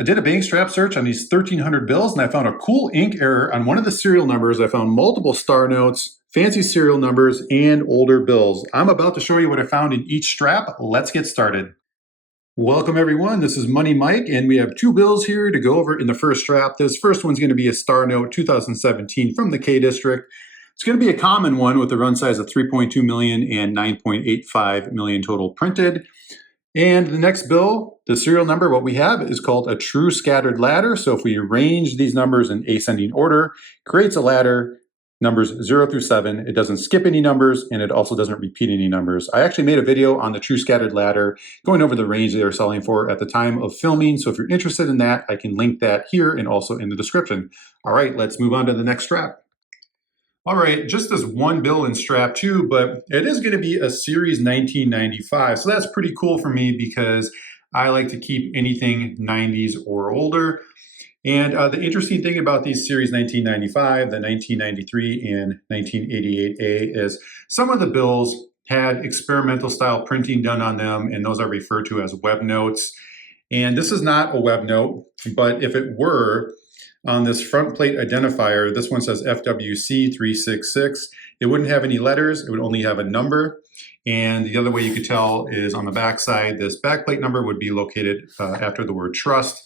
I did a bank strap search on these 1,300 bills and I found a cool ink error on one of the serial numbers. I found multiple star notes, fancy serial numbers, and older bills. I'm about to show you what I found in each strap. Let's get started. Welcome everyone, this is Money Mike, and we have two bills here to go over in the first strap. This first one's going to be a star note 2017 from the K District. It's going to be a common one with a run size of 3.2 million and 9.85 million total printed. And the next bill, the serial number, what we have is called a true scattered ladder. So if we arrange these numbers in ascending order, creates a ladder, numbers 0 through 7. It doesn't skip any numbers, and it also doesn't repeat any numbers. I actually made a video on the true scattered ladder going over the range they are selling for at the time of filming. So if you're interested in that, I can link that here and also in the description. All right, let's move on to the next strap. All right, just this one bill in strap 2, but it is going to be a series 1995. So that's pretty cool for me because I like to keep anything 90s or older. And the interesting thing about these series 1995, the 1993, and 1988A is some of the bills had experimental style printing done on them, and those are referred to as web notes. And this is not a web note, but if it were, on this front plate identifier, this one says FWC366. It wouldn't have any letters, it would only have a number. And the other way you could tell is on the back side, this backplate number would be located after the word trust.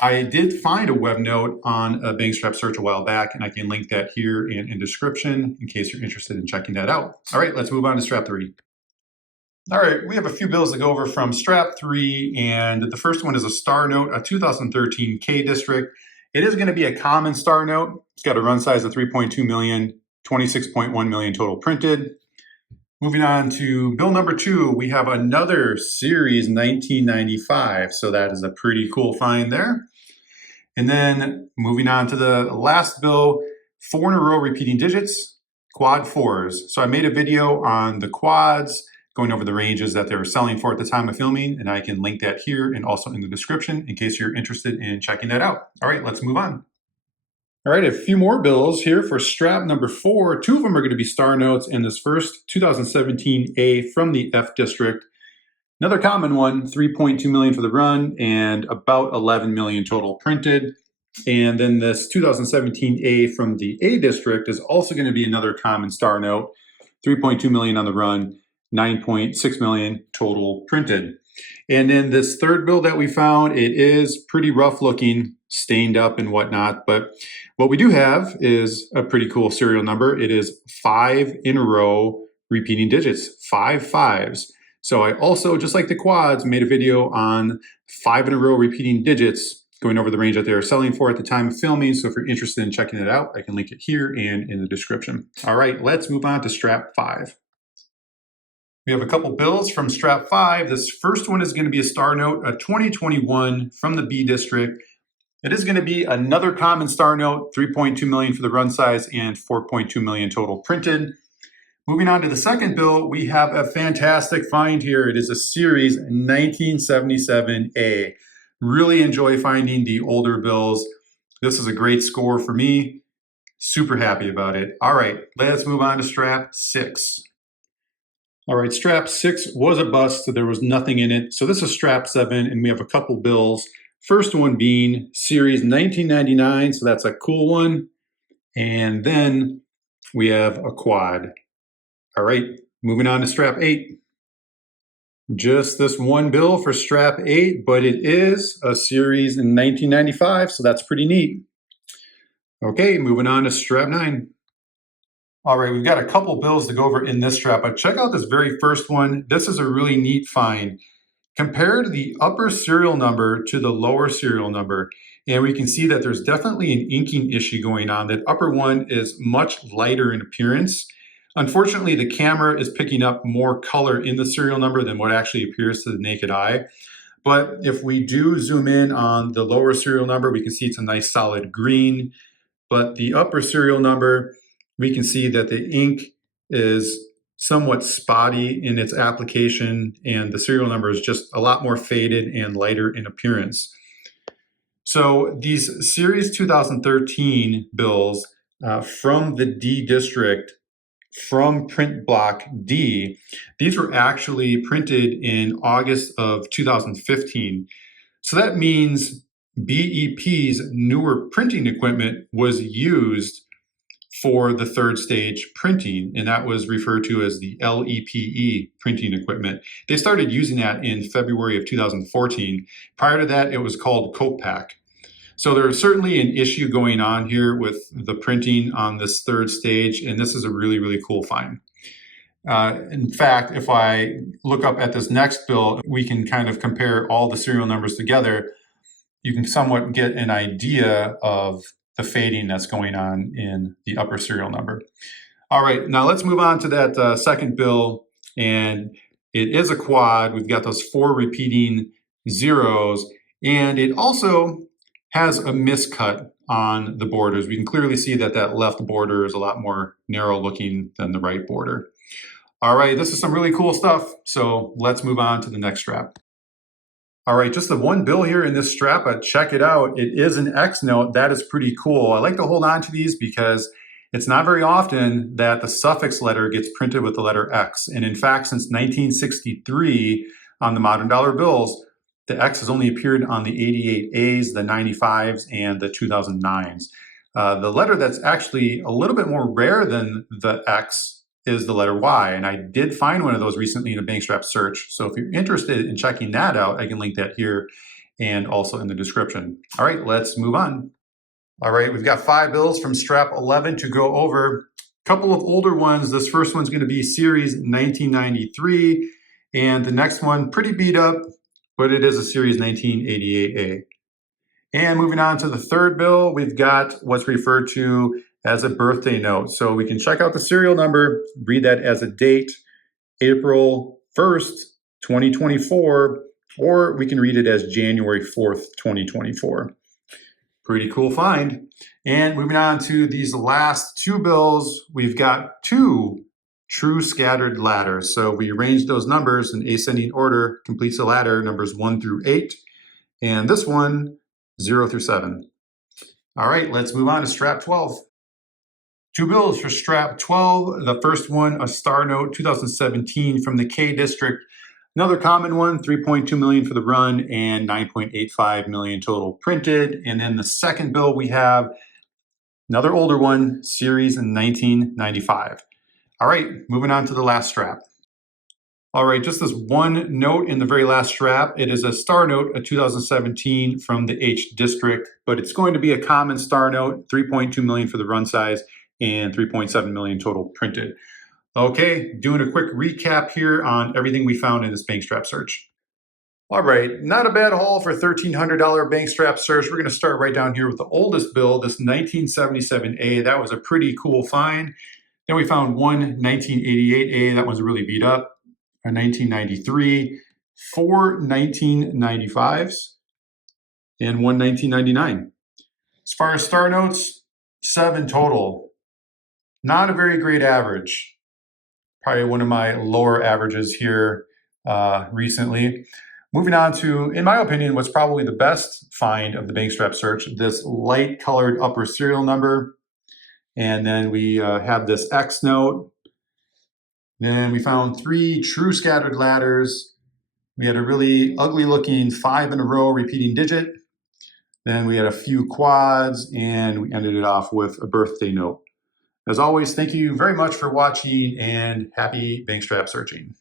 I did find a web note on a bank strap search a while back, and I can link that here and in description in case you're interested in checking that out. All right, let's move on to strap 3. All right, we have a few bills to go over from strap 3, and the first one is a star note, a 2013 K District. It is going to be a common star note. It's got a run size of 3.2 million, 26.1 million total printed. Moving on to bill number 2, we have another series 1995. So that is a pretty cool find there. And then moving on to the last bill, 4 in a row repeating digits, quad 4s. So I made a video on the quads, going over the ranges that they were selling for at the time of filming, and I can link that here and also in the description in case you're interested in checking that out. All right, let's move on. All right, a few more bills here for strap number 4. 2 of them are going to be star notes, and this first 2017A from the F District. Another common one, 3.2 million for the run and about 11 million total printed. And then this 2017A from the A District is also going to be another common star note, 3.2 million on the run, 9.6 million total printed. And then this third bill that we found, it is pretty rough looking, stained up and whatnot, but what we do have is a pretty cool serial number. It is 5 in a row repeating digits, 5 5s. So I also, just like the quads, made a video on 5 in a row repeating digits, going over the range that they were selling for at the time of filming. So if you're interested in checking it out, I can link it here and in the description. All right, let's move on to strap 5. We have a couple bills from strap 5. This first one is going to be a star note, a 2021 from the B District. It is going to be another common star note, 3.2 million for the run size and 4.2 million total printed. Moving on to the second bill, we have a fantastic find here. It is a series 1977A. Really enjoy finding the older bills. This is a great score for me. Super happy about it. All right, let's move on to strap 6. All right, strap 6 was a bust, so there was nothing in it. So this is strap 7, and we have a couple bills. First one being series 1999, so that's a cool one. And then we have a quad. All right, moving on to strap 8. Just this one bill for strap 8, but it is a series in 1995, so that's pretty neat. Okay, moving on to strap 9. All right, we've got a couple bills to go over in this strap, but check out this very first one. This is a really neat find. Compare the upper serial number to the lower serial number, and we can see that there's definitely an inking issue going on. That upper one is much lighter in appearance. Unfortunately, the camera is picking up more color in the serial number than what actually appears to the naked eye. But if we do zoom in on the lower serial number, we can see it's a nice solid green. But the upper serial number, we can see that the ink is somewhat spotty in its application, and the serial number is just a lot more faded and lighter in appearance. So these series 2013 bills from the D District, from print block D, these were actually printed in August of 2015. So that means BEP's newer printing equipment was used for the third stage printing, and that was referred to as the LEPE printing equipment. They started using that in February of 2014. Prior to that, it was called Copac. So there's certainly an issue going on here with the printing on this third stage, and this is a really, really cool find. In fact, if I look up at this next bill, we can kind of compare all the serial numbers together. You can somewhat get an idea of the fading that's going on in the upper serial number. All right, now let's move on to that second bill, and it is a quad. We've got those 4 repeating zeros, and it also has a miscut on the borders. We can clearly see that that left border is a lot more narrow looking than the right border. All right, this is some really cool stuff, so let's move on to the next strap. All right, just the one bill here in this strap, but check it out. It is an X note. That is pretty cool. I like to hold on to these because it's not very often that the suffix letter gets printed with the letter X. And in fact, since 1963 on the modern dollar bills, the X has only appeared on the 88As, the 95s, and the 2009s. The letter that's actually a little bit more rare than the X is the letter Y, and I did find one of those recently in a bank strap search. So if you're interested in checking that out, I can link that here and also in the description. All right, let's move on. All right, we've got 5 bills from strap 11 to go over. A couple of older ones. This first one's going to be series 1993, and the next one pretty beat up, but it is a series 1988A. And moving on to the third bill, we've got what's referred to as a birthday note. So we can check out the serial number, read that as a date, April 1st, 2024, or we can read it as January 4th, 2024. Pretty cool find. And moving on to these last 2 bills, we've got 2 true scattered ladders. So we arrange those numbers in ascending order, completes the ladder, numbers 1 through 8, and this one, 0 through 7. All right, let's move on to strap 12. 2 bills for strap 12. The first one, a star note 2017 from the K District. Another common one, 3.2 million for the run and 9.85 million total printed. And then the second bill we have another older one, series 1995. All right, moving on to the last strap. All right, just this one note in the very last strap. It is a star note, a 2017 from the H District, but it's going to be a common star note, 3.2 million for the run size and 3.7 million total printed. Okay, doing a quick recap here on everything we found in this bank strap search. All right, not a bad haul for $1,300 bank strap search. We're gonna start right down here with the oldest bill, this 1977A. That was a pretty cool find. Then we found one 1988A, that one's really beat up. A 1993, 4 1995s, and 1 1999. As far as star notes, 7 total. Not a very great average. Probably one of my lower averages here recently. Moving on to, in my opinion, what's probably the best find of the bank strap search, this light colored upper serial number. And then we have this X note. Then we found 3 true scattered ladders. We had a really ugly looking 5 in a row repeating digit. Then we had a few quads, and we ended it off with a birthday note. As always, thank you very much for watching, and happy bank strap searching.